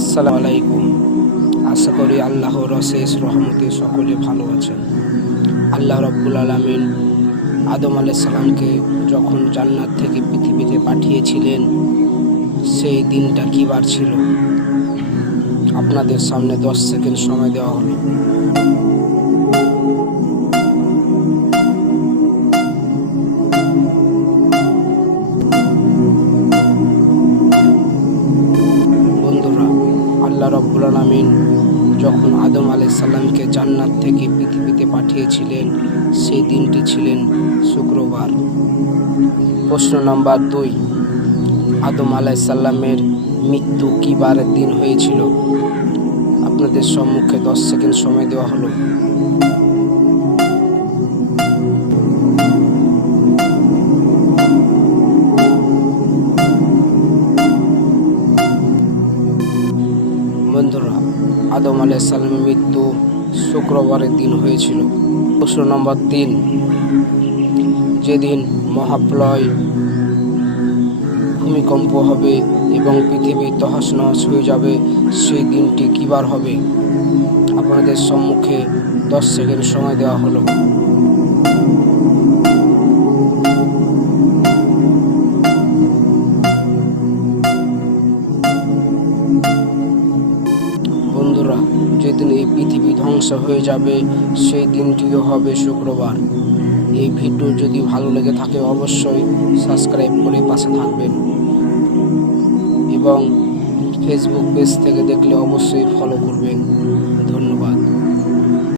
আসসালামু আলাইকুম। আশা করি আল্লাহর অশেষ রহমতে সকলে ভালো আছেন। আল্লাহ রাব্বুল আলামিন আদম আলাইহিস সালামকে যখন জান্নাত থেকে পৃথিবীতে পাঠিয়েছিলেন, সেই দিনটা কী বার ছিল? আপনাদের সামনে 10 সেকেন্ড সময় দেওয়া হলো। বন্ধুরা, আল্লাহ রাব্বুল আলামিন যখন আদম আলাইহিস সালামকে জান্নাত থেকে পৃথিবীতে পাঠিয়েছিলেন, সেই দিনটি ছিলেন শুক্রবার। প্রশ্ন নাম্বার 2, আদম আলাইহিস সালামের মৃত্যু কী বারের দিন হয়েছিল? আপনাদের সম্মুখে 10 সেকেন্ড সময় দেওয়া হলো। বন্ধুরা, আদম আলাইহিস সালামের মৃত্যু শুক্রবারের দিন হয়েছিল। প্রশ্ন নম্বর 3, যেদিন মহাপ্রলয়, ভূমিকম্প হবে এবং পৃথিবী তহস-নহস হয়ে যাবে, সেই দিনটি কী বার হবে? আপনাদের সম্মুখে 10 সেকেন্ড সময় দেওয়া হলো। বন্ধুরা, যেদিন এই পৃথিবী ধ্বংস হয়ে যাবে, সেই দিনটিও হবে শুক্রবার। এই ভিডিও যদি ভালো লেগে থাকে অবশ্যই সাবস্ক্রাইব করে পাশে থাকবেন এবং ফেসবুক পেজ থেকে দেখলে অবশ্যই ফলো করবেন।